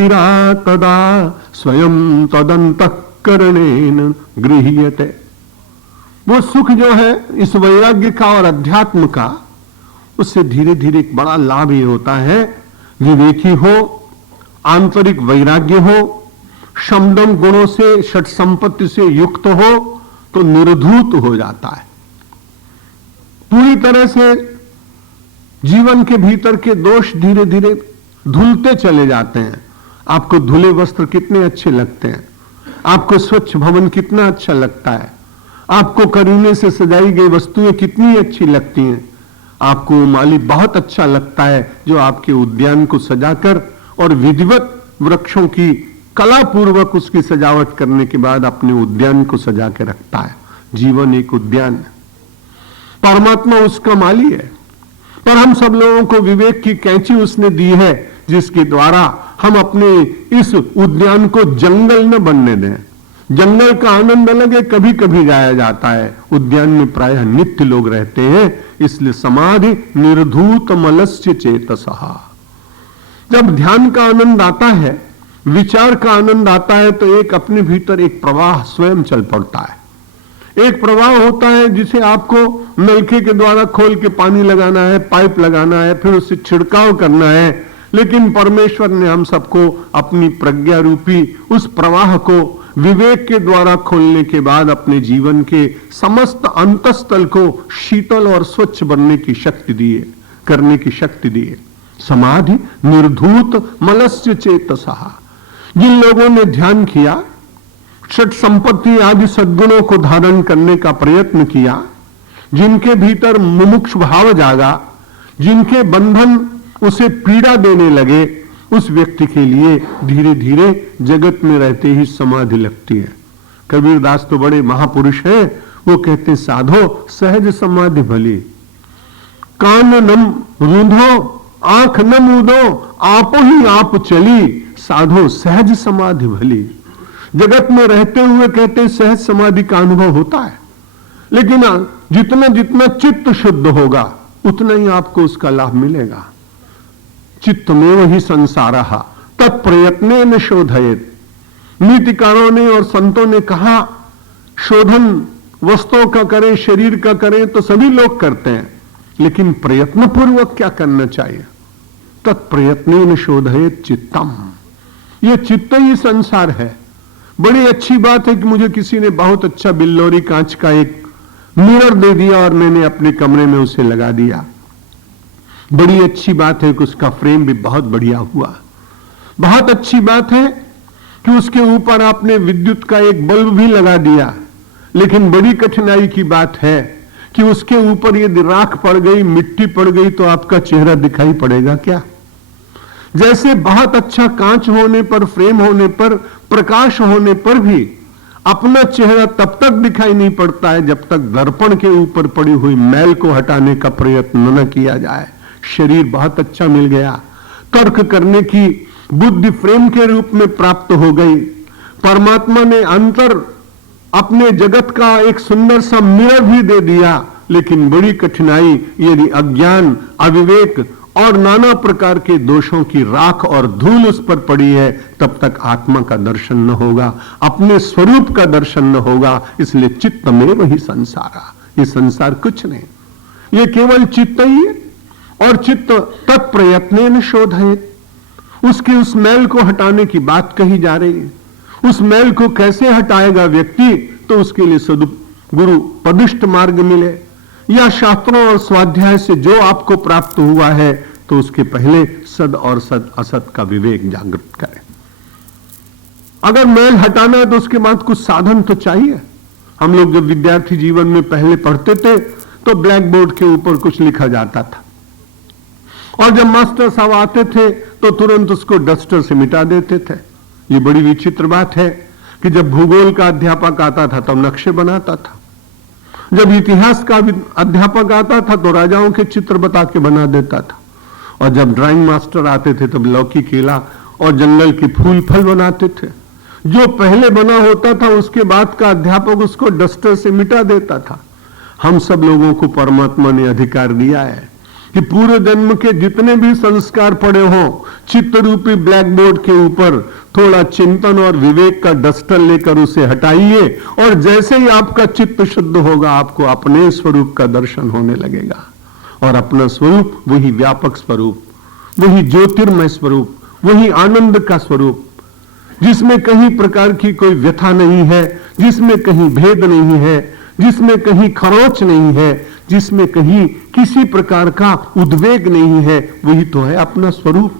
गिरा तदा स्वयं तदंतःकरणेन गृह्यते। वो सुख जो है इस वैराग्य का और अध्यात्म का, उससे धीरे धीरे एक बड़ा लाभ ये होता है, विवेकी हो, आंतरिक वैराग्य हो, शमदम गुणों से षट संपत्ति से युक्त हो तो निर्धूत हो जाता है। पूरी तरह से जीवन के भीतर के दोष धीरे धीरे धुलते चले जाते हैं। आपको धुले वस्त्र कितने अच्छे लगते हैं, आपको स्वच्छ भवन कितना अच्छा लगता है, आपको करीने से सजाई गई वस्तुएं कितनी अच्छी लगती हैं, आपको माली बहुत अच्छा लगता है जो आपके उद्यान को सजाकर और विधिवत वृक्षों की कला पूर्वक उसकी सजावट करने के बाद अपने उद्यान को सजा के रखता है। जीवन एक उद्यान है, परमात्मा उसका माली है, पर हम सब लोगों को विवेक की कैंची उसने दी है जिसके द्वारा हम अपने इस उद्यान को जंगल न बनने दें। जंगल का आनंद अलग है, कभी कभी गाया जाता है, उद्यान में प्रायः नित्य लोग रहते हैं। इसलिए समाधि निर्धूत मलस्य चेतसः। जब ध्यान का आनंद आता है, विचार का आनंद आता है, तो एक अपने भीतर एक प्रवाह स्वयं चल पड़ता है। एक प्रवाह होता है जिसे आपको नलके के द्वारा खोल के पानी लगाना है, पाइप लगाना है, फिर उससे छिड़काव करना है। लेकिन परमेश्वर ने हम सबको अपनी प्रज्ञा रूपी उस प्रवाह को विवेक के द्वारा खोलने के बाद अपने जीवन के समस्त अंतस्थल को शीतल और स्वच्छ बनने की शक्ति दी है, करने की शक्ति दी है। समाधि निर्धूत मलस्य चेतसः। जिन लोगों ने ध्यान किया, षट संपत्ति आदि सद्गुणों को धारण करने का प्रयत्न किया, जिनके भीतर मुमुक्ष भाव जागा, जिनके बंधन उसे पीड़ा देने लगे, उस व्यक्ति के लिए धीरे धीरे जगत में रहते ही समाधि लगती है। कबीरदास तो बड़े महापुरुष हैं, वो कहते साधो सहज समाधि भली, कान न रूंधो आंख न मूदो, आप ही आप चली, साधो सहज समाधि भली। जगत में रहते हुए कहते सहज समाधि का अनुभव होता है, लेकिन जितना जितना चित्त शुद्ध होगा उतना ही आपको उसका लाभ मिलेगा। चित्तमेव ही संसारः तत्प्रयत्नेन शोधयेत्। नीतिकारों ने और संतों ने कहा शोधन वस्तुओं का करें, शरीर का करें तो सभी लोग करते हैं, लेकिन प्रयत्न पूर्वक क्या करना चाहिए? तत्प्रयत्नेन शोधयेत् चित्तम। यह चित्त ही संसार है। बड़ी अच्छी बात है कि मुझे किसी ने बहुत अच्छा बिल्लोरी कांच का एक मिरर दे दिया और मैंने अपने कमरे में उसे लगा दिया। बड़ी अच्छी बात है कि उसका फ्रेम भी बहुत बढ़िया हुआ। बहुत अच्छी बात है कि उसके ऊपर आपने विद्युत का एक बल्ब भी लगा दिया। लेकिन बड़ी कठिनाई की बात है कि उसके ऊपर यदि राख पड़ गई, मिट्टी पड़ गई तो आपका चेहरा दिखाई पड़ेगा क्या? जैसे बहुत अच्छा कांच होने पर, फ्रेम होने पर, प्रकाश होने पर भी अपना चेहरा तब तक दिखाई नहीं पड़ता है जब तक दर्पण के ऊपर पड़ी हुई मैल को हटाने का प्रयत्न न किया जाए। शरीर बहुत अच्छा मिल गया, तर्क करने की बुद्धि फ्रेम के रूप में प्राप्त हो गई। परमात्मा ने अंतर अपने जगत का एक सुंदर सा मिरर भी दे दिया, लेकिन बड़ी कठिनाई यदि अज्ञान, अविवेक और नाना प्रकार के दोषों की राख और धूल उस पर पड़ी है, तब तक आत्मा का दर्शन न होगा, अपने स्वरूप का दर्शन न होगा। इसलिए चित्तमेव ही संसारा। ये संसार कुछ नहीं, ये केवल चित्त ही है। और चित्त तत्प्रयत्नेन शोधयेत्। उसकी उस मैल को हटाने की बात कही जा रही है। उस मैल को कैसे हटाएगा व्यक्ति? तो उसके लिए सदगुरु पदिष्ट मार्ग मिले या शास्त्रों और स्वाध्याय से जो आपको प्राप्त हुआ है, तो उसके पहले सद और सद असत का विवेक जागृत करें। अगर मैल हटाना है तो उसके बाद कुछ साधन तो चाहिए। हम लोग जब विद्यार्थी जीवन में पहले पढ़ते थे तो ब्लैक बोर्ड के ऊपर कुछ लिखा जाता था, और जब मास्टर साहब आते थे तो तुरंत उसको डस्टर से मिटा देते थे। ये बड़ी विचित्र बात है कि जब भूगोल का अध्यापक आता था तो नक्शे बनाता था, जब इतिहास का अध्यापक आता था तो राजाओं के चित्र बता के बना देता था, और जब ड्राइंग मास्टर आते थे तो लौकी, केला और जंगल के फूल फल बनाते थे। जो पहले बना होता था उसके बाद का अध्यापक उसको डस्टर से मिटा देता था। हम सब लोगों को परमात्मा ने अधिकार दिया है कि पूर्व जन्म के जितने भी संस्कार पड़े हों, चित्त रूपी ब्लैक बोर्ड के ऊपर थोड़ा चिंतन और विवेक का डस्टर लेकर उसे हटाइए, और जैसे ही आपका चित्त शुद्ध होगा, आपको अपने स्वरूप का दर्शन होने लगेगा। और अपना स्वरूप वही व्यापक स्वरूप, वही ज्योतिर्मय स्वरूप, वही आनंद का स्वरूप, जिसमें कहीं प्रकार की कोई व्यथा नहीं है, जिसमें कहीं भेद नहीं है, जिसमें कहीं खरोच नहीं है, जिसमें कहीं किसी प्रकार का उद्वेग नहीं है, वही तो है अपना स्वरूप।